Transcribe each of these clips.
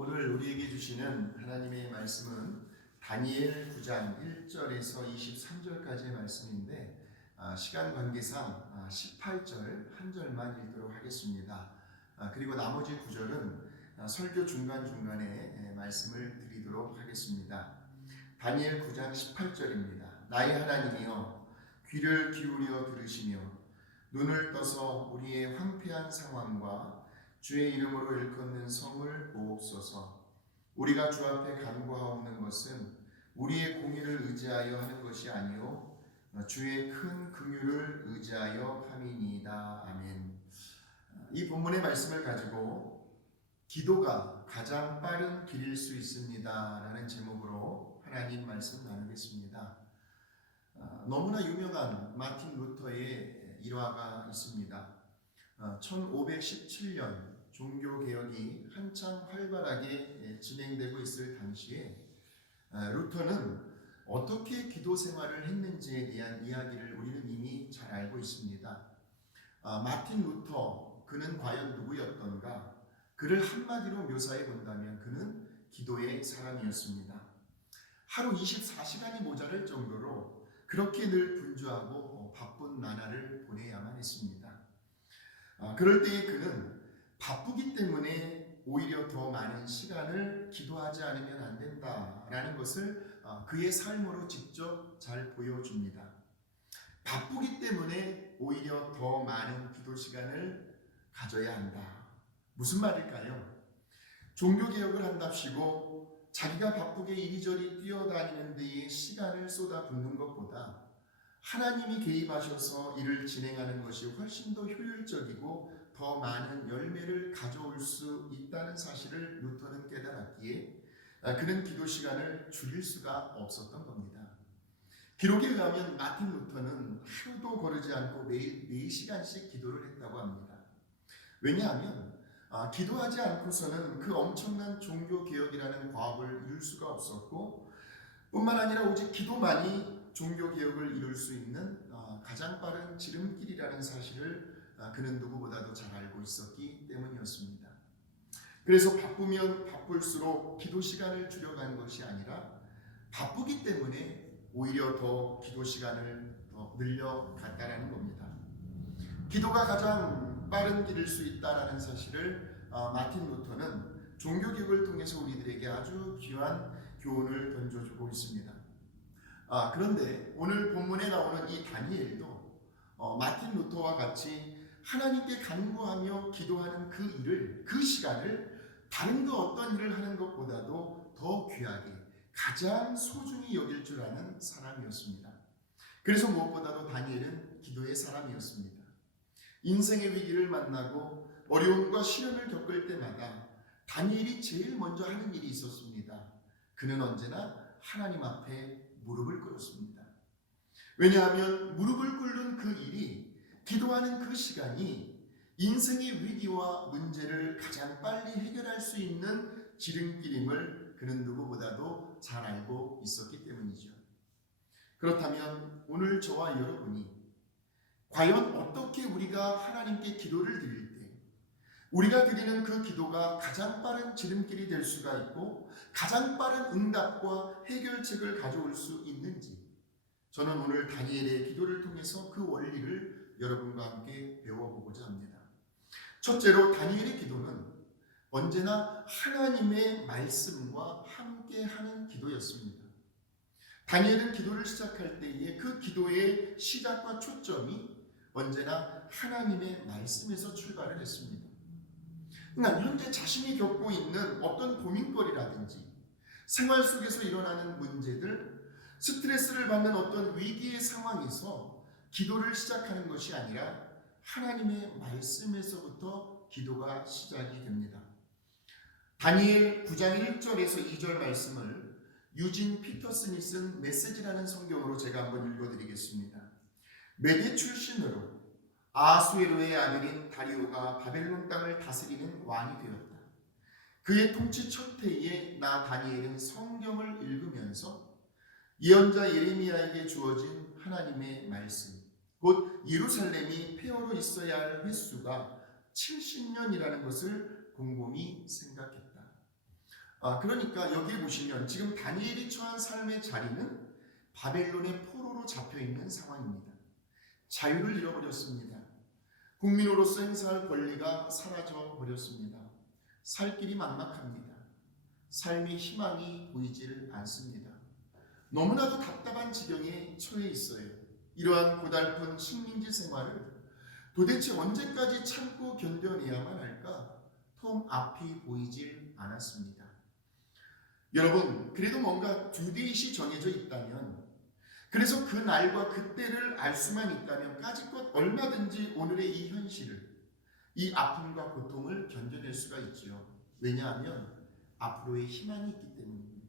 오늘 우리에게 주시는 하나님의 말씀은 다니엘 9장 1절에서 23절까지의 말씀인데 시간 관계상 18절 한 절만 읽도록 하겠습니다. 그리고 나머지 9절은 설교 중간중간에 말씀을 드리도록 하겠습니다. 다니엘 9장 18절입니다. 나의 하나님이여 귀를 기울여 들으시며 눈을 떠서 우리의 황폐한 상황과 주의 이름으로 일컫는 성을 보옵소서. 우리가 주 앞에 간구하옵는 것은 우리의 공의를 의지하여 하는 것이 아니요 주의 큰 긍휼을 의지하여 함이니이다. 아멘. 이 본문의 말씀을 가지고 기도가 가장 빠른 길일 수 있습니다 라는 제목으로 하나님 말씀 나누겠습니다. 너무나 유명한 마틴 루터의 일화가 있습니다. 1517년 종교개혁이 한창 활발하게 진행되고 있을 당시에 루터는 어떻게 기도 생활을 했는지에 대한 이야기를 우리는 이미 잘 알고 있습니다. 마틴 루터, 그는 과연 누구였던가? 그를 한마디로 묘사해 본다면 그는 기도의 사람이었습니다. 하루 24시간이 모자랄 정도로 그렇게 늘 분주하고 바쁜 나날을 보내야만 했습니다. 그럴 때에 그는 바쁘기 때문에 오히려 더 많은 시간을 기도하지 않으면 안 된다라는 것을 그의 삶으로 직접 잘 보여줍니다. 바쁘기 때문에 오히려 더 많은 기도 시간을 가져야 한다. 무슨 말일까요? 종교개혁을 한답시고 자기가 바쁘게 이리저리 뛰어다니는 데에 시간을 쏟아붓는 것보다 하나님이 개입하셔서 일을 진행하는 것이 훨씬 더 효율적이고 더 많은 열매를 가져올 수 있다는 사실을 루터는 깨달았기에 그는 기도 시간을 줄일 수가 없었던 겁니다. 기록에 의하면 마틴 루터는 하루도 거르지 않고 매일 4시간씩 기도를 했다고 합니다. 왜냐하면 기도하지 않고서는 그 엄청난 종교개혁이라는 과업을 이룰 수가 없었고 뿐만 아니라 오직 기도만이 종교개혁을 이룰 수 있는 가장 빠른 지름길이라는 사실을 그는 누구보다도 잘 알고 있었기 때문이었습니다. 그래서 바쁘면 바쁠수록 기도 시간을 줄여간 것이 아니라 바쁘기 때문에 오히려 더 기도 시간을 더 늘려갔다는 겁니다. 기도가 가장 빠른 길일 수 있다는 사실을 마틴 루터는 종교개혁을 통해서 우리들에게 아주 귀한 교훈을 던져주고 있습니다. 그런데 오늘 본문에 나오는 이 다니엘도 마틴 루터와 같이 하나님께 간구하며 기도하는 그 일을, 그 시간을 다른 그 어떤 일을 하는 것보다도 더 귀하게 가장 소중히 여길 줄 아는 사람이었습니다. 그래서 무엇보다도 다니엘은 기도의 사람이었습니다. 인생의 위기를 만나고 어려움과 시련을 겪을 때마다 다니엘이 제일 먼저 하는 일이 있었습니다. 그는 언제나 하나님 앞에 무릎을 꿇었습니다. 왜냐하면 무릎을 꿇는 그 일이, 기도하는 그 시간이 인생의 위기와 문제를 가장 빨리 해결할 수 있는 지름길임을 그는 누구보다도 잘 알고 있었기 때문이죠. 그렇다면 오늘 저와 여러분이 과연 어떻게 우리가 하나님께 기도를 드릴 때 우리가 드리는 그 기도가 가장 빠른 지름길이 될 수가 있고 가장 빠른 응답과 해결책을 가져올 수 있는지, 저는 오늘 다니엘의 기도를 통해서 그 원리를 여러분과 함께 배워보고자 합니다. 첫째로 다니엘의 기도는 언제나 하나님의 말씀과 함께하는 기도였습니다. 다니엘은 기도를 시작할 때에 그 기도의 시작과 초점이 언제나 하나님의 말씀에서 출발을 했습니다. 그러니까 현재 자신이 겪고 있는 어떤 고민거리라든지 생활 속에서 일어나는 문제들, 스트레스를 받는 어떤 위기의 상황에서 기도를 시작하는 것이 아니라 하나님의 말씀에서부터 기도가 시작이 됩니다. 다니엘 9장 1절에서 2절 말씀을 유진 피터슨이 쓴 메시지라는 성경으로 제가 한번 읽어드리겠습니다. 메대 출신으로 아수에로의 아들인 다리오가 바벨론 땅을 다스리는 왕이 되었다. 그의 통치 첫 해에 나 다니엘은 성경을 읽으면서 예언자 예레미야에게 주어진 하나님의 말씀, 곧 예루살렘이 폐허로 있어야 할 횟수가 70년이라는 것을 곰곰이 생각했다. 그러니까 여기에 보시면 지금 다니엘이 처한 삶의 자리는 바벨론의 포로로 잡혀있는 상황입니다. 자유를 잃어버렸습니다. 국민으로서 행사할 권리가 사라져 버렸습니다. 살 길이 막막합니다. 삶의 희망이 보이질 않습니다. 너무나도 답답한 지경에 처해 있어요. 이러한 고달픈 식민지 생활을 도대체 언제까지 참고 견뎌내야만 할까? 통 앞이 보이질 않았습니다. 여러분, 그래도 뭔가 듀데이시 정해져 있다면, 그래서 그 날과 그때를 알 수만 있다면 까짓것 얼마든지 오늘의 이 현실을, 이 아픔과 고통을 견뎌낼 수가 있지요. 왜냐하면 앞으로의 희망이 있기 때문입니다.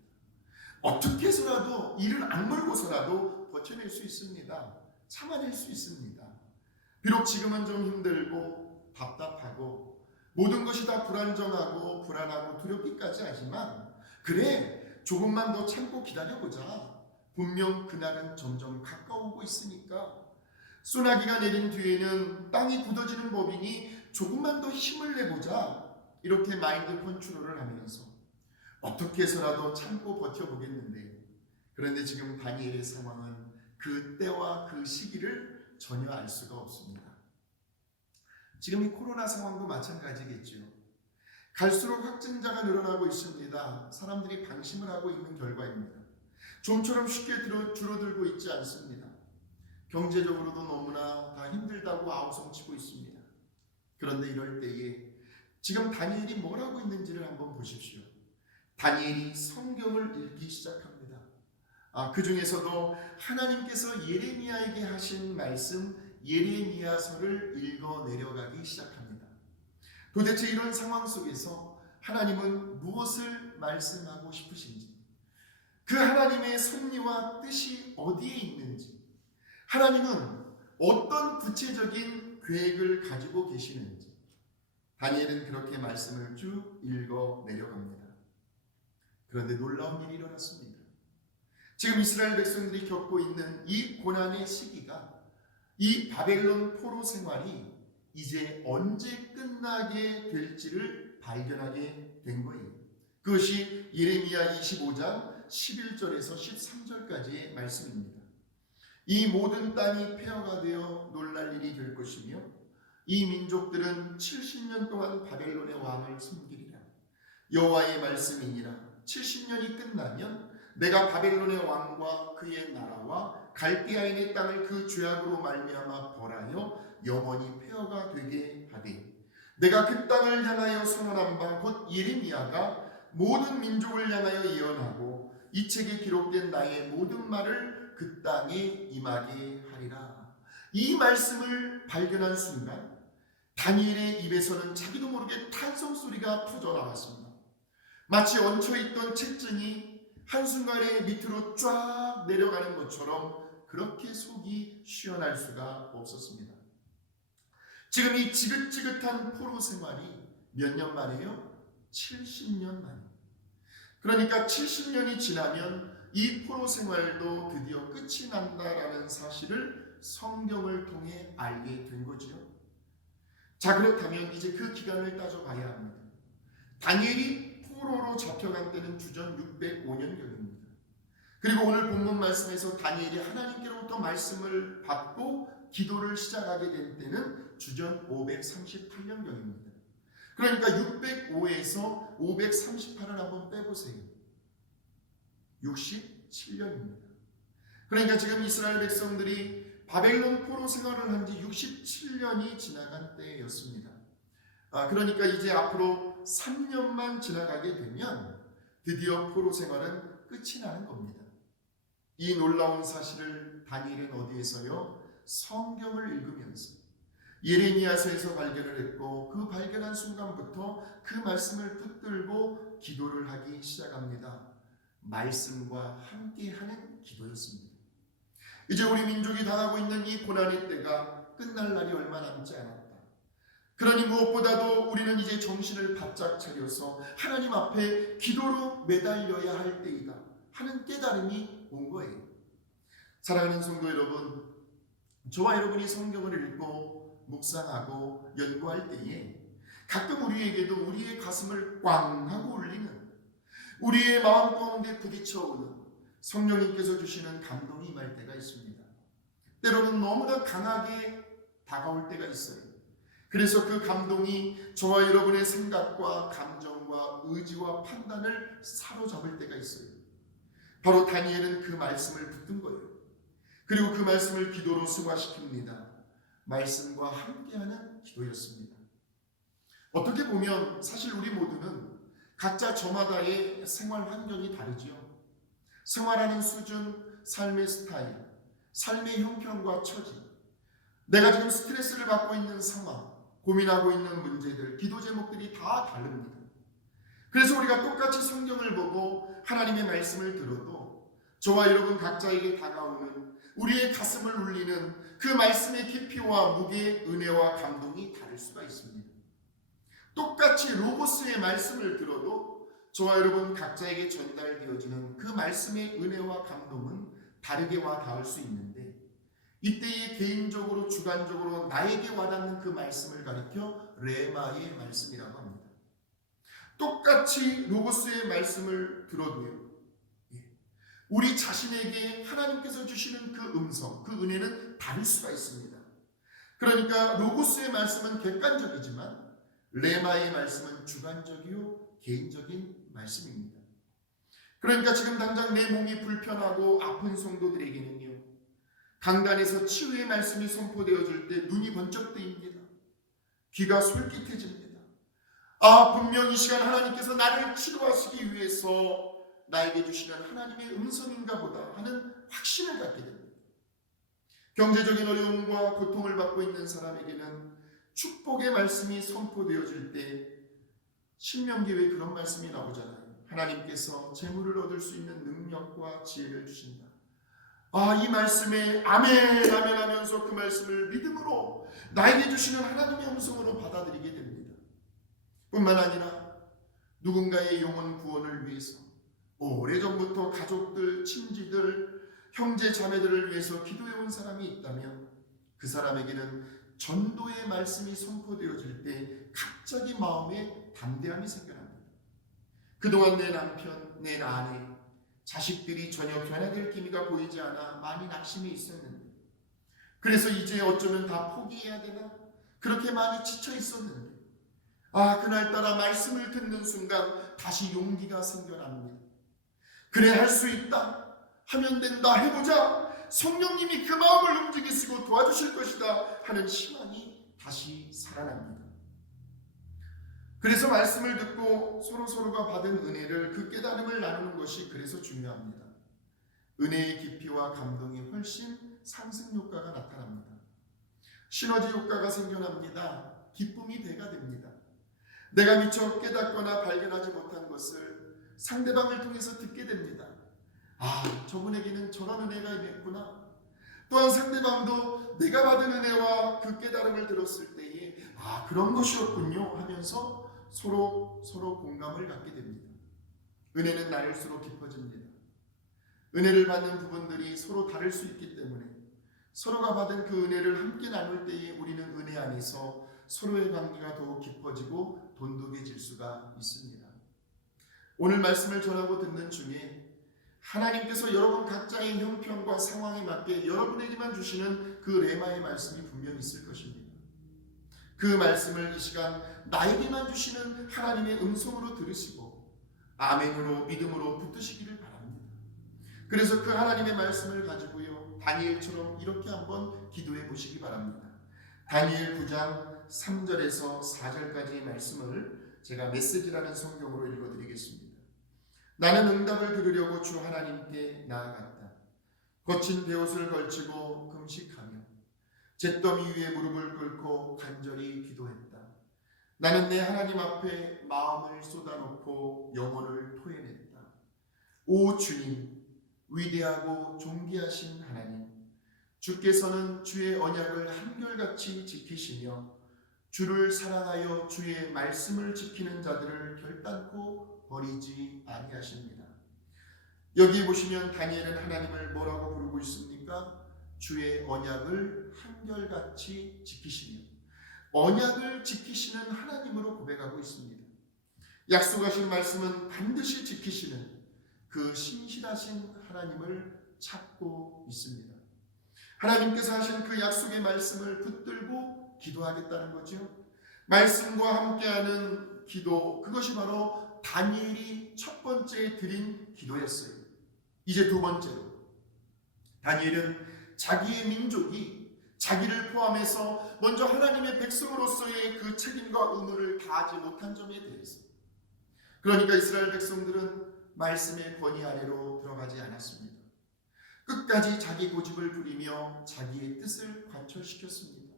어떻게 해서라도 이를 악물고서라도 버텨낼 수 있습니다. 참아낼 수 있습니다. 비록 지금은 좀 힘들고 답답하고 모든 것이 다 불안정하고 불안하고 두렵기까지 하지만, 그래, 조금만 더 참고 기다려보자. 분명 그날은 점점 가까워오고 있으니까. 소나기가 내린 뒤에는 땅이 굳어지는 법이니 조금만 더 힘을 내보자. 이렇게 마인드 컨트롤을 하면서 어떻게 해서라도 참고 버텨보겠는데, 그런데 지금 다니엘의 상황은 그 때와 그 시기를 전혀 알 수가 없습니다. 지금 이 코로나 상황도 마찬가지겠죠. 갈수록 확진자가 늘어나고 있습니다. 사람들이 방심을 하고 있는 결과입니다. 좀처럼 쉽게 줄어들고 있지 않습니다. 경제적으로도 너무나 다 힘들다고 아우성치고 있습니다. 그런데 이럴 때에 지금 다니엘이 뭘 하고 있는지를 한번 보십시오. 다니엘이 성경을 읽기 시작합니다. 그 중에서도 하나님께서 예레미야에게 하신 말씀 예레미야서를 읽어 내려가기 시작합니다. 도대체 이런 상황 속에서 하나님은 무엇을 말씀하고 싶으신지, 그 하나님의 섭리와 뜻이 어디에 있는지, 하나님은 어떤 구체적인 계획을 가지고 계시는지, 다니엘은 그렇게 말씀을 쭉 읽어 내려갑니다. 그런데 놀라운 일이 일어났습니다. 지금 이스라엘 백성들이 겪고 있는 이 고난의 시기가, 이 바벨론 포로 생활이 이제 언제 끝나게 될지를 발견하게 된 거예요. 그것이 예레미야 25장 11절에서 13절까지의 말씀입니다. 이 모든 땅이 폐허가 되어 놀랄 일이 될 것이며, 이 민족들은 70년 동안 바벨론의 왕을 섬기리라. 여호와의 말씀이니라. 70년이 끝나면 내가 바벨론의 왕과 그의 나라와 갈대아인의 땅을 그 죄악으로 말미암아 벌하여 영원히 폐허가 되게 하되, 내가 그 땅을 향하여 선언한 바 곧 예레미야가 모든 민족을 향하여 예언하고 이 책에 기록된 나의 모든 말을 그 땅에 임하게 하리라. 이 말씀을 발견한 순간 다니엘의 입에서는 자기도 모르게 탄성 소리가 터져나왔습니다. 마치 얹혀있던 채증이 한순간에 밑으로 쫙 내려가는 것처럼 그렇게 속이 시원할 수가 없었습니다. 지금 이 지긋지긋한 포로 생활이 몇 년 만에요? 70년 만에. 그러니까 70년이 지나면 이 포로 생활도 드디어 끝이 난다라는 사실을 성경을 통해 알게 된 거지요. 자, 그렇다면 이제 그 기간을 따져봐야 합니다. 다니엘이 포로로 잡혀간 때는 주전 605년경입니다. 그리고 오늘 본문 말씀에서 다니엘이 하나님께로부터 말씀을 받고 기도를 시작하게 된 때는 주전 538년경입니다. 그러니까 605에서 538을 한번 빼보세요. 67년입니다. 그러니까 지금 이스라엘 백성들이 바벨론 포로 생활을 한 지 67년이 지나간 때였습니다. 그러니까 이제 앞으로 3년만 지나가게 되면 드디어 포로 생활은 끝이 나는 겁니다. 이 놀라운 사실을 다니엘은 어디에서요? 성경을 읽으면서 예레미야서에서 발견을 했고, 그 발견한 순간부터 그 말씀을 붙들고 기도를 하기 시작합니다. 말씀과 함께하는 기도였습니다. 이제 우리 민족이 당하고 있는 이 고난의 때가 끝날 날이 얼마 남지 않았다. 그러니 무엇보다도 우리는 이제 정신을 바짝 차려서 하나님 앞에 기도로 매달려야 할 때이다 하는 깨달음이 온 거예요. 사랑하는 성도 여러분, 저와 여러분이 성경을 읽고 묵상하고 연구할 때에 가끔 우리에게도 우리의 가슴을 꽝 하고 울리는, 우리의 마음 가운데 부딪혀오는 성령님께서 주시는 감동이 임할 때가 있습니다. 때로는 너무나 강하게 다가올 때가 있어요. 그래서 그 감동이 저와 여러분의 생각과 감정과 의지와 판단을 사로잡을 때가 있어요. 바로 다니엘은 그 말씀을 붙든 거예요. 그리고 그 말씀을 기도로 승화시킵니다. 말씀과 함께하는 기도였습니다. 어떻게 보면 사실 우리 모두는 각자 저마다의 생활 환경이 다르지요. 생활하는 수준, 삶의 스타일, 삶의 형편과 처지, 내가 지금 스트레스를 받고 있는 상황, 고민하고 있는 문제들, 기도 제목들이 다 다릅니다. 그래서 우리가 똑같이 성경을 보고 하나님의 말씀을 들어도 저와 여러분 각자에게 다가오는 우리의 가슴을 울리는 그 말씀의 깊이와 무게, 은혜와 감동이 다를 수가 있습니다. 똑같이 로고스의 말씀을 들어도 저와 여러분 각자에게 전달되어지는 그 말씀의 은혜와 감동은 다르게 와 닿을 수 있는데, 이때에 개인적으로 주관적으로 나에게 와닿는 그 말씀을 가리켜 레마의 말씀이라고 합니다. 똑같이 로고스의 말씀을 들어도요, 우리 자신에게 하나님께서 주시는 그 음성, 그 은혜는 다를 수가 있습니다. 그러니까 로고스의 말씀은 객관적이지만 레마의 말씀은 주관적이요 개인적인 말씀입니다. 그러니까 지금 당장 내 몸이 불편하고 아픈 성도들에게는요, 강단에서 치유의 말씀이 선포되어질 때 눈이 번쩍 뜨입니다. 귀가 솔깃해집니다. 분명 이 시간 하나님께서 나를 치료하시기 위해서 나에게 주시는 하나님의 음성인가 보다 하는 확신을 갖게 됩니다. 경제적인 어려움과 고통을 받고 있는 사람에게는 축복의 말씀이 선포되어질 때 신명기에 그런 말씀이 나오잖아요. 하나님께서 재물을 얻을 수 있는 능력과 지혜를 주신다. 이 말씀에 아멘 아멘 하면서 그 말씀을 믿음으로 나에게 주시는 하나님의 음성으로 받아들이게 됩니다. 뿐만 아니라 누군가의 영혼 구원을 위해서 오래전부터 가족들, 친지들, 형제 자매들을 위해서 기도해온 사람이 있다면 그 사람에게는 전도의 말씀이 선포되어질 때 갑자기 마음에 담대함이 생겨납니다. 그동안 내 남편, 내 아내, 자식들이 전혀 변화될 기미가 보이지 않아 많이 낙심이 있었는데, 그래서 이제 어쩌면 다 포기해야 되나? 그렇게 많이 지쳐 있었는데, 그날따라 말씀을 듣는 순간 다시 용기가 생겨납니다. 그래, 할 수 있다, 하면 된다, 해보자, 성령님이 그 마음을 움직이시고 도와주실 것이다 하는 희망이 다시 살아납니다. 그래서 말씀을 듣고 서로가 받은 은혜를, 그 깨달음을 나누는 것이 그래서 중요합니다. 은혜의 깊이와 감동이 훨씬 상승 효과가 나타납니다. 시너지 효과가 생겨납니다. 기쁨이 배가 됩니다. 내가 미처 깨닫거나 발견하지 못한 것을 상대방을 통해서 듣게 됩니다. 저분에게는 저런 은혜가 임했구나. 또한 상대방도 내가 받은 은혜와 그 깨달음을 들었을 때에 그런 것이었군요 하면서 서로 공감을 갖게 됩니다. 은혜는 나눌수록 깊어집니다. 은혜를 받는 부분들이 서로 다를 수 있기 때문에 서로가 받은 그 은혜를 함께 나눌 때에 우리는 은혜 안에서 서로의 관계가 더욱 깊어지고 돈독해질 수가 있습니다. 오늘 말씀을 전하고 듣는 중에 하나님께서 여러분 각자의 형편과 상황에 맞게 여러분에게만 주시는 그 레마의 말씀이 분명히 있을 것입니다. 그 말씀을 이 시간 나에게만 주시는 하나님의 음성으로 들으시고 아멘으로 믿음으로 붙드시기를 바랍니다. 그래서 그 하나님의 말씀을 가지고요, 다니엘처럼 이렇게 한번 기도해 보시기 바랍니다. 다니엘 9장 3절에서 4절까지의 말씀을 제가 메시지라는 성경으로 읽어드리겠습니다. 나는 응답을 들으려고 주 하나님께 나아갔다. 거친 베옷을 걸치고 금식하며 잿더미 위에 무릎을 꿇고 간절히 기도했다. 나는 내 하나님 앞에 마음을 쏟아놓고 영혼을 토해냈다. 오 주님, 위대하고 존귀하신 하나님, 주께서는 주의 언약을 한결같이 지키시며 주를 사랑하여 주의 말씀을 지키는 자들을 결단코 버리지 아니하십니다. 여기 보시면 다니엘은 하나님을 뭐라고 부르고 있습니까? 주의 언약을 한결같이 지키시며, 언약을 지키시는 하나님으로 고백하고 있습니다. 약속하신 말씀은 반드시 지키시는 그 신실하신 하나님을 찾고 있습니다. 하나님께서 하신 그 약속의 말씀을 붙들고 기도하겠다는 거죠. 말씀과 함께하는 기도, 그것이 바로 다니엘이 첫 번째 드린 기도였어요. 이제 두 번째로, 다니엘은 자기의 민족이 자기를 포함해서 먼저 하나님의 백성으로서의 그 책임과 의무를 다하지 못한 점에 대해서, 그러니까 이스라엘 백성들은 말씀의 권위 아래로 들어가지 않았습니다. 끝까지 자기 고집을 부리며 자기의 뜻을 관철시켰습니다.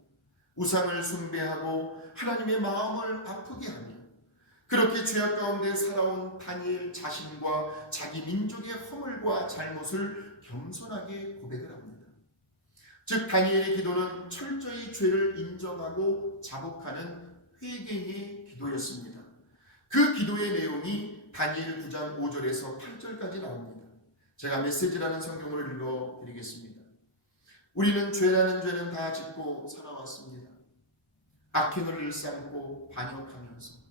우상을 숭배하고 하나님의 마음을 아프게 하며 그렇게 죄악 가운데 살아온 다니엘 자신과 자기 민족의 허물과 잘못을 겸손하게 고백을 합니다. 즉 다니엘의 기도는 철저히 죄를 인정하고 자복하는 회개의 기도였습니다. 그 기도의 내용이 다니엘 9장 5절에서 8절까지 나옵니다. 제가 메시지라는 성경을 읽어드리겠습니다. 우리는 죄라는 죄는 다 짓고 살아왔습니다. 악행을 일삼고 반역하면서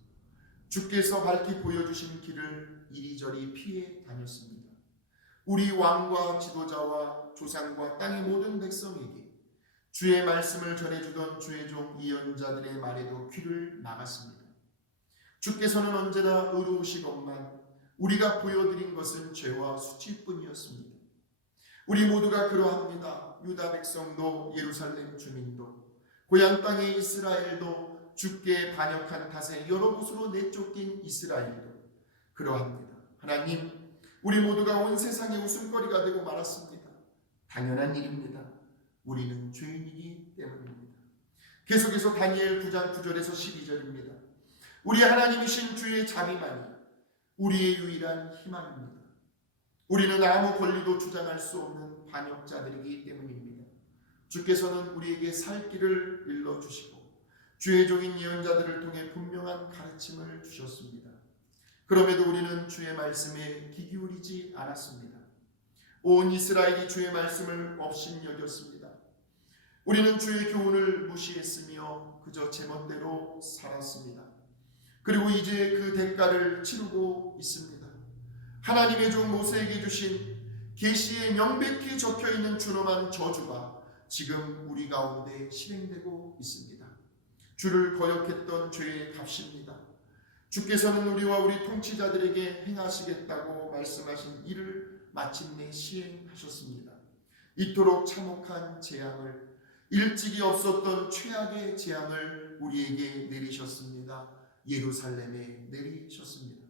주께서 밝히 보여주신 길을 이리저리 피해 다녔습니다. 우리 왕과 지도자와 조상과 땅의 모든 백성에게 주의 말씀을 전해주던 주의 종 이언자들의 말에도 귀를 막았습니다. 주께서는 언제나 의로우시건만 우리가 보여드린 것은 죄와 수치뿐이었습니다. 우리 모두가 그러합니다. 유다 백성도 예루살렘 주민도 고향 땅의 이스라엘도 주께 반역한 탓에 여러 곳으로 내쫓긴 이스라엘도 그러합니다. 하나님, 우리 모두가 온 세상의 웃음거리가 되고 말았습니다. 당연한 일입니다. 우리는 죄인이기 때문입니다. 계속해서 다니엘 9장 9절에서 12절입니다. 우리 하나님이신 주의 자비만이 우리의 유일한 희망입니다. 우리는 아무 권리도 주장할 수 없는 반역자들이기 때문입니다. 주께서는 우리에게 살 길을 일러주시고 주의 종인 예언자들을 통해 분명한 가르침을 주셨습니다. 그럼에도 우리는 주의 말씀에 귀 기울이지 않았습니다. 온 이스라엘이 주의 말씀을 업신여겼습니다. 우리는 주의 교훈을 무시했으며 그저 제멋대로 살았습니다. 그리고 이제 그 대가를 치르고 있습니다. 하나님의 종 모세에게 주신 계시에 명백히 적혀있는 준엄한 저주가 지금 우리 가운데 실행되고 있습니다. 주를 거역했던 죄의 값입니다. 주께서는 우리와 우리 통치자들에게 행하시겠다고 말씀하신 일을 마침내 시행하셨습니다. 이토록 참혹한 재앙을, 일찍이 없었던 최악의 재앙을 우리에게 내리셨습니다. 예루살렘에 내리셨습니다.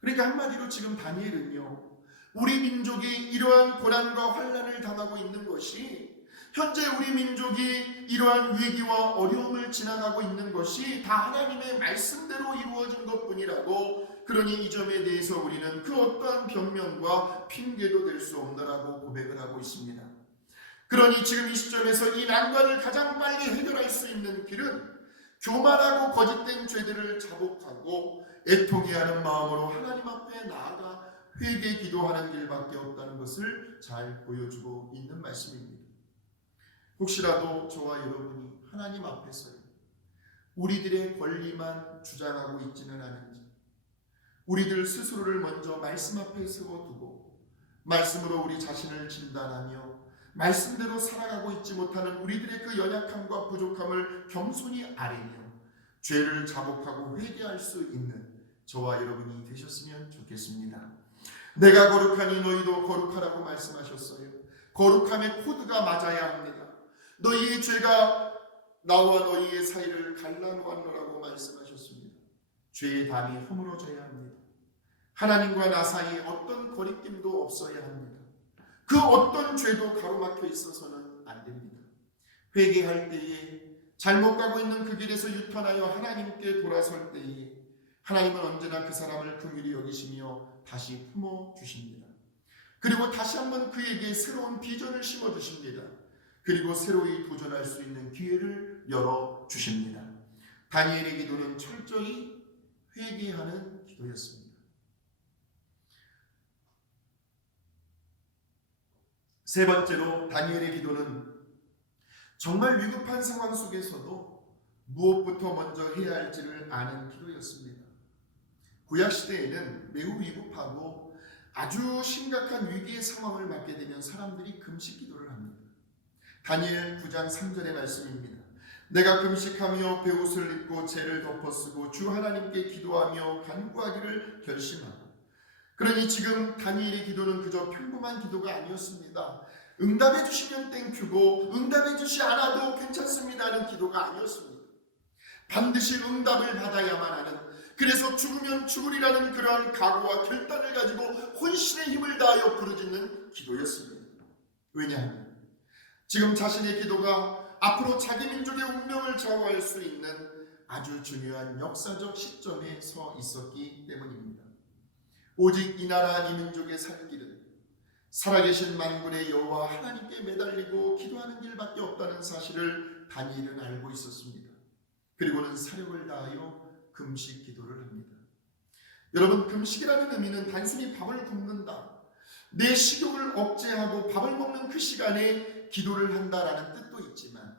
그러니까 한마디로 지금 다니엘은요, 우리 민족이 이러한 고난과 환난을 당하고 있는 것이, 현재 우리 민족이 이러한 위기와 어려움을 지나가고 있는 것이 다 하나님의 말씀대로 이루어진 것뿐이라고, 그러니 이 점에 대해서 우리는 그 어떠한 변명과 핑계도 될 수 없노라고 고백을 하고 있습니다. 그러니 지금 이 시점에서 이 난관을 가장 빨리 해결할 수 있는 길은 교만하고 거짓된 죄들을 자복하고 애통해하는 마음으로 하나님 앞에 나아가 회개 기도하는 길밖에 없다는 것을 잘 보여주고 있는 말씀입니다. 혹시라도 저와 여러분이 하나님 앞에서요, 우리들의 권리만 주장하고 있지는 않은지, 우리들 스스로를 먼저 말씀 앞에 세워두고 말씀으로 우리 자신을 진단하며 말씀대로 살아가고 있지 못하는 우리들의 그 연약함과 부족함을 겸손히 아뢰며 죄를 자복하고 회개할 수 있는 저와 여러분이 되셨으면 좋겠습니다. 내가 거룩하니 너희도 거룩하라고 말씀하셨어요. 거룩함의 코드가 맞아야 합니다. 너희의 죄가 나와 너희의 사이를 갈라놓았노라고 말씀하셨습니다. 죄의 담이 허물어져야 합니다. 하나님과 나 사이에 어떤 거리낌도 없어야 합니다. 그 어떤 죄도 가로막혀 있어서는 안 됩니다. 회개할 때에, 잘못 가고 있는 그 길에서 유턴하여 하나님께 돌아설 때에 하나님은 언제나 그 사람을 긍휼히 여기시며 다시 품어주십니다. 그리고 다시 한번 그에게 새로운 비전을 심어주십니다. 그리고 새로이 도전할 수 있는 기회를 열어주십니다. 다니엘의 기도는 철저히 회개하는 기도였습니다. 세 번째로, 다니엘의 기도는 정말 위급한 상황 속에서도 무엇부터 먼저 해야 할지를 아는 기도였습니다. 구약 시대에는 매우 위급하고 아주 심각한 위기의 상황을 맞게 되면 사람들이 금식 기도를 합니다. 다니엘 9장 3절의 말씀입니다. 내가 금식하며 베옷을 입고 죄를 덮어쓰고 주 하나님께 기도하며 간구하기를 결심하고. 그러니 지금 다니엘의 기도는 그저 평범한 기도가 아니었습니다. 응답해 주시면 땡큐고 응답해 주시 않아도 괜찮습니다 하는 기도가 아니었습니다. 반드시 응답을 받아야만 하는, 그래서 죽으면 죽으리라는 그러한 각오와 결단을 가지고 혼신의 힘을 다하여 부르짖는 기도였습니다. 왜냐하면 지금 자신의 기도가 앞으로 자기 민족의 운명을 좌우할 수 있는 아주 중요한 역사적 시점에 서 있었기 때문입니다. 오직 이 나라 이 민족의 살 길은 살아계신 만군의 여호와 하나님께 매달리고 기도하는 길밖에 없다는 사실을 다니엘은 알고 있었습니다. 그리고는 사력을 다하여 금식 기도를 합니다. 여러분, 금식이라는 의미는 단순히 밥을 굶는다, 내 식욕을 억제하고 밥을 먹는 그 시간에 기도를 한다라는 뜻도 있지만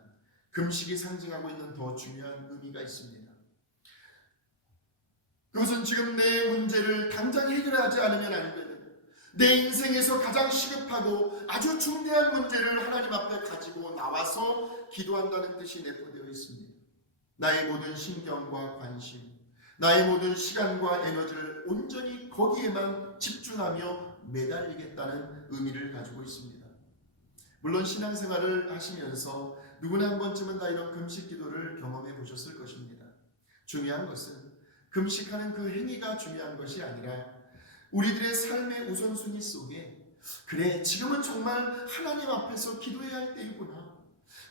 금식이 상징하고 있는 더 중요한 의미가 있습니다. 그것은 지금 내 문제를 당장 해결하지 않으면 안 되는, 내 인생에서 가장 시급하고 아주 중대한 문제를 하나님 앞에 가지고 나와서 기도한다는 뜻이 내포되어 있습니다. 나의 모든 신경과 관심, 나의 모든 시간과 에너지를 온전히 거기에만 집중하며 매달리겠다는 의미를 가지고 있습니다. 물론 신앙생활을 하시면서 누구나 한 번쯤은 다 이런 금식 기도를 경험해 보셨을 것입니다. 중요한 것은 금식하는 그 행위가 중요한 것이 아니라 우리들의 삶의 우선순위 속에, 그래 지금은 정말 하나님 앞에서 기도해야 할 때이구나,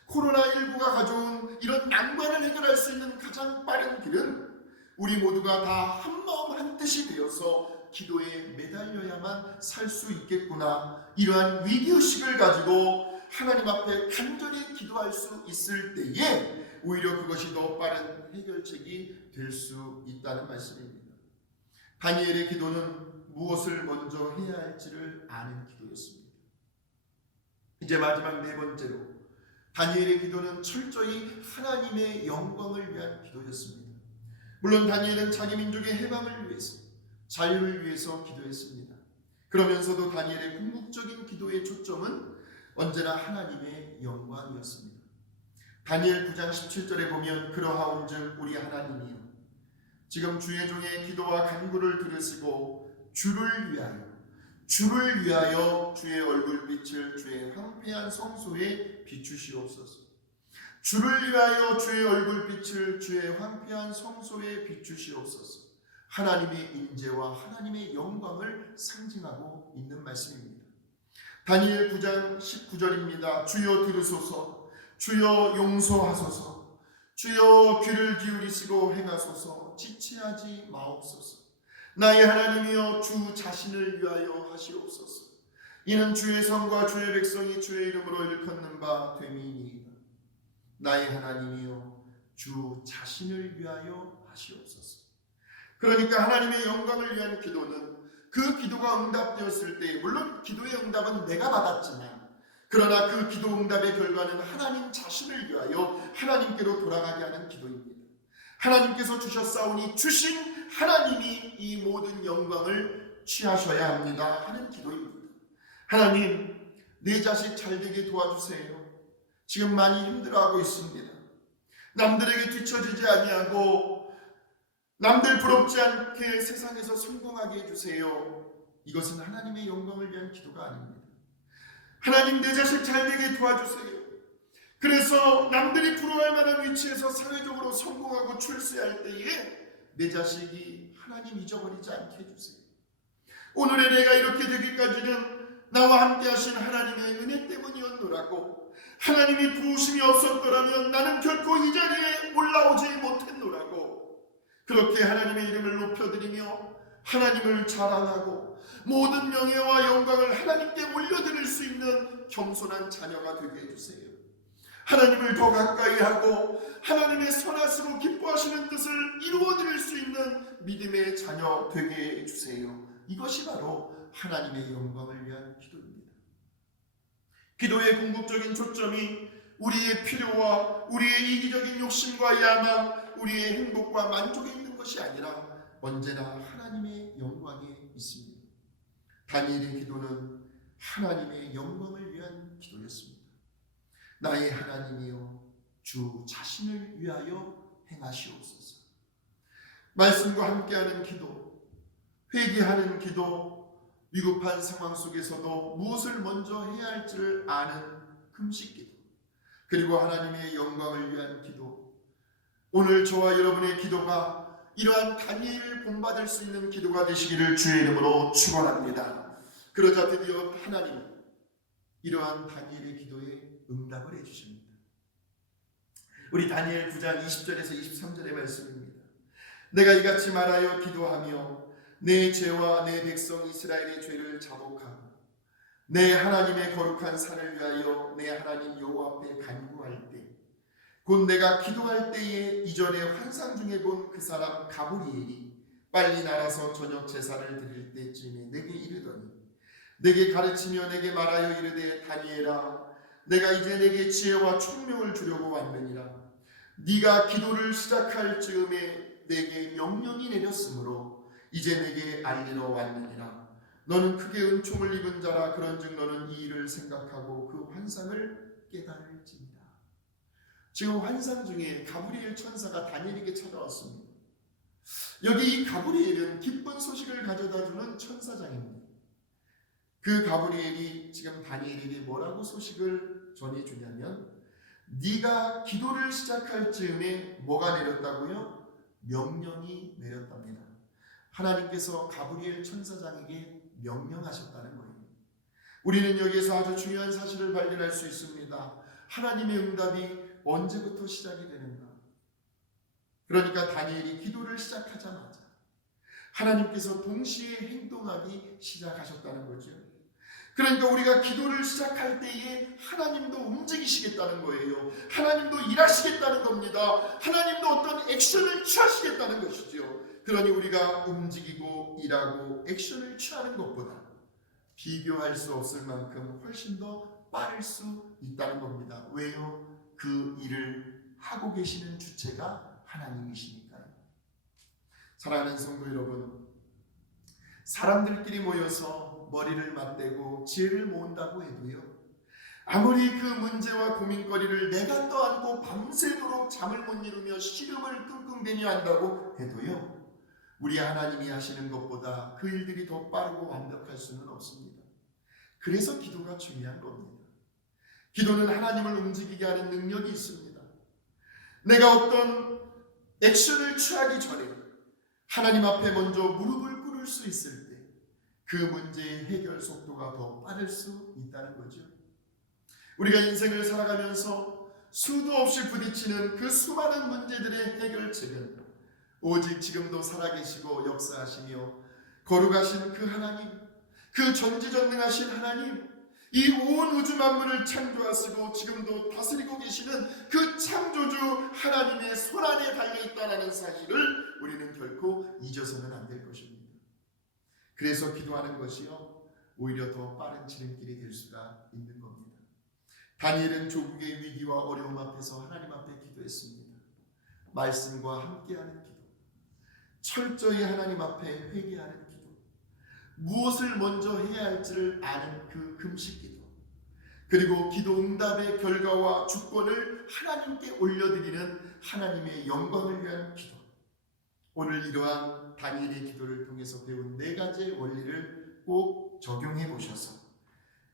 코로나19가 가져온 이런 난관을 해결할 수 있는 가장 빠른 길은 우리 모두가 다 한마음 한뜻이 되어서 기도에 매달려야만 살 수 있겠구나, 이러한 위기의식을 가지고 하나님 앞에 간절히 기도할 수 있을 때에 오히려 그것이 더 빠른 해결책이 될 수 있다는 말씀입니다. 다니엘의 기도는 무엇을 먼저 해야 할지를 아는 기도였습니다. 이제 마지막 네 번째로, 다니엘의 기도는 철저히 하나님의 영광을 위한 기도였습니다. 물론 다니엘은 자기 민족의 해방을 위해서, 자유를 위해서 기도했습니다. 그러면서도 다니엘의 궁극적인 기도의 초점은 언제나 하나님의 영광이었습니다. 다니엘 9장 17절에 보면 그러하온즉 우리 하나님이여, 지금 주의 종의 기도와 간구를 들으시고 주를 위하여 주의 얼굴빛을 주의 황폐한 성소에 비추시옵소서. 주를 위하여 주의 얼굴빛을 주의 황폐한 성소에 비추시옵소서. 하나님의 인재와 하나님의 영광을 상징하고 있는 말씀입니다. 다니엘 9장 19절입니다. 주여 들으소서, 주여 용서하소서, 주여 귀를 기울이시고 행하소서, 지체하지 마옵소서. 나의 하나님이여 주 자신을 위하여 하시옵소서. 이는 주의 성과 주의 백성이 주의 이름으로 일컫는 바 됨이니이다. 나의 하나님이여 주 자신을 위하여 하시옵소서. 그러니까 하나님의 영광을 위한 기도는 그 기도가 응답되었을 때, 물론 기도의 응답은 내가 받았지만, 그러나 그 기도 응답의 결과는 하나님 자신을 위하여 하나님께로 돌아가게 하는 기도입니다. 하나님께서 주셨사오니 주신 하나님이 이 모든 영광을 취하셔야 합니다 하는 기도입니다. 하나님, 내 자식 잘되게 도와주세요. 지금 많이 힘들어하고 있습니다. 남들에게 뒤처지지 아니하고 남들 부럽지 않게 세상에서 성공하게 해주세요. 이것은 하나님의 영광을 위한 기도가 아닙니다. 하나님, 내 자식 잘되게 도와주세요. 그래서 남들이 부러워할 만한 위치에서 사회적으로 성공하고 출세할 때에 내 자식이 하나님 잊어버리지 않게 해주세요. 오늘의 내가 이렇게 되기까지는 나와 함께 하신 하나님의 은혜 때문이었노라고, 하나님이 부으심이 없었더라면 나는 결코 이 자리에 올라오지 못했노라고, 그렇게 하나님의 이름을 높여드리며 하나님을 자랑하고 모든 명예와 영광을 하나님께 올려드릴 수 있는 겸손한 자녀가 되게 해주세요. 하나님을 더 가까이 하고 하나님의 선하시고 기뻐하시는 뜻을 이루어드릴 수 있는 믿음의 자녀 되게 해주세요. 이것이 바로 하나님의 영광을 위한 기도입니다. 기도의 궁극적인 초점이 우리의 필요와 우리의 이기적인 욕심과 야망, 우리의 행복과 만족에 있는 것이 아니라 언제나 하나님의 영광에 있습니다. 다니엘의 기도는 하나님의 영광을 위한 기도였습니다. 나의 하나님이여 주 자신을 위하여 행하시옵소서. 말씀과 함께하는 기도, 회개하는 기도, 위급한 상황 속에서도 무엇을 먼저 해야 할지를 아는 금식 기도, 그리고 하나님의 영광을 위한 기도. 오늘 저와 여러분의 기도가 이러한 다니엘을 본받을 수 있는 기도가 되시기를 주의 이름으로 축원합니다. 그러자 드디어 하나님 이러한 다니엘의 기도에 응답을 해주십니다. 우리 다니엘 9장 20절에서 23절의 말씀입니다. 내가 이같이 말하여 기도하며 내 죄와 내 백성 이스라엘의 죄를 자복하고 내 하나님의 거룩한 산을 위하여 내 하나님 여호와 앞에 간구할 때, 곧 내가 기도할 때에 이전에 환상 중에 본 그 사람 가브리엘이 빨리 날아서 저녁 제사를 드릴 때쯤에 내게 이르더니, 내게 가르치며 내게 말하여 이르되 다니엘아, 내가 이제 내게 지혜와 총명을 주려고 왔느니라. 네가 기도를 시작할 즈음에 내게 명령이 내렸으므로 이제 내게 알리러 왔느니라. 너는 크게 은총을 입은 자라. 그런즉 너는 이 일을 생각하고 그 환상을 깨달을지니라. 지금 환상 중에 가브리엘 천사가 다니엘에게 찾아왔습니다. 여기 이 가브리엘은 기쁜 소식을 가져다주는 천사장입니다. 그 가브리엘이 지금 다니엘에게 뭐라고 소식을 전해주냐면, 네가 기도를 시작할 즈음에 뭐가 내렸다고요? 명령이 내렸답니다. 하나님께서 가브리엘 천사장에게 명령하셨다는 거예요. 우리는 여기에서 아주 중요한 사실을 발견할 수 있습니다. 하나님의 응답이 언제부터 시작이 되는가? 그러니까 다니엘이 기도를 시작하자마자 하나님께서 동시에 행동하기 시작하셨다는 거죠. 그러니까 우리가 기도를 시작할 때에 하나님도 움직이시겠다는 거예요. 하나님도 일하시겠다는 겁니다. 하나님도 어떤 액션을 취하시겠다는 것이죠. 그러니 우리가 움직이고 일하고 액션을 취하는 것보다 비교할 수 없을 만큼 훨씬 더 빠를 수 있다는 겁니다. 왜요? 그 일을 하고 계시는 주체가 하나님이시니까요. 사랑하는 성도 여러분, 사람들끼리 모여서 머리를 맞대고 지혜를 모은다고 해도요, 아무리 그 문제와 고민거리를 내가 떠안고 밤새도록 잠을 못 이루며 시름을 끙끙대며 한다고 해도요, 우리 하나님이 하시는 것보다 그 일들이 더 빠르고 완벽할 수는 없습니다. 그래서 기도가 중요한 겁니다. 기도는 하나님을 움직이게 하는 능력이 있습니다. 내가 어떤 액션을 취하기 전에 하나님 앞에 먼저 무릎을 꿇을 수 있을 때 그 문제의 해결 속도가 더 빠를 수 있다는 거죠. 우리가 인생을 살아가면서 수도 없이 부딪히는 그 수많은 문제들의 해결책은 오직 지금도 살아계시고 역사하시며 거룩하신 그 하나님, 그 전지전능하신 하나님, 이 온 우주 만물을 창조하시고 지금도 다스리고 계시는 그 창조주 하나님의 손 안에 달려있다는 사실을 우리는 결코 잊어서는 안 될 것입니다. 그래서 기도하는 것이요, 오히려 더 빠른 지름길이 될 수가 있는 겁니다. 다니엘은 조국의 위기와 어려움 앞에서 하나님 앞에 기도했습니다. 말씀과 함께하는 기도, 철저히 하나님 앞에 회개하는 기도, 무엇을 먼저 해야 할지를 아는 그 금식 기도, 그리고 기도 응답의 결과와 주권을 하나님께 올려드리는 하나님의 영광을 위한 기도. 오늘 이러한 다니엘의 기도를 통해서 배운 4가지의 원리를 꼭 적용해 보셔서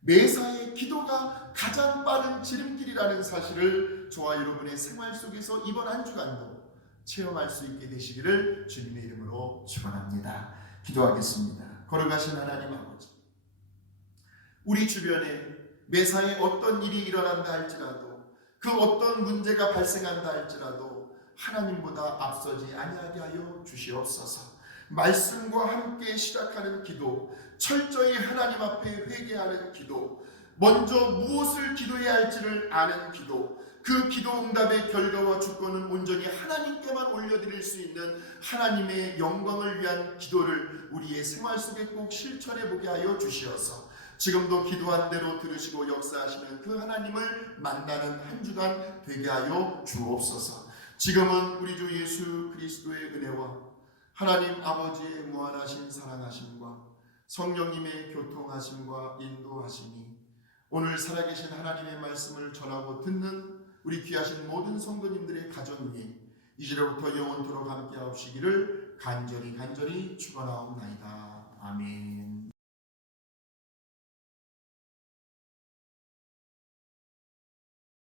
매사의 기도가 가장 빠른 지름길이라는 사실을 저와 여러분의 생활 속에서 이번 한 주간도 체험할 수 있게 되시기를 주님의 이름으로 축원합니다. 기도하겠습니다. 거룩하신 하나님 아버지, 우리 주변에 매사에 어떤 일이 일어난다 할지라도, 그 어떤 문제가 발생한다 할지라도 하나님보다 앞서지 아니하게 하여 주시옵소서. 말씀과 함께 시작하는 기도, 철저히 하나님 앞에 회개하는 기도, 먼저 무엇을 기도해야 할지를 아는 기도, 그 기도 응답의 결과와 주권은 온전히 하나님께만 올려드릴 수 있는 하나님의 영광을 위한 기도를 우리의 생활 속에 꼭 실천해 보게 하여 주시어서 지금도 기도한 대로 들으시고 역사하시는 그 하나님을 만나는 한 주간 되게 하여 주옵소서. 지금은 우리 주 예수 그리스도의 은혜와 하나님 아버지의 무한하신 사랑하심과 성령님의 교통하심과 인도하심이 오늘 살아계신 하나님의 말씀을 전하고 듣는 우리 귀하신 모든 성도님들의 가정 위에 이제로부터 영원토록 함께하옵시기를 간절히 축원하옵나이다.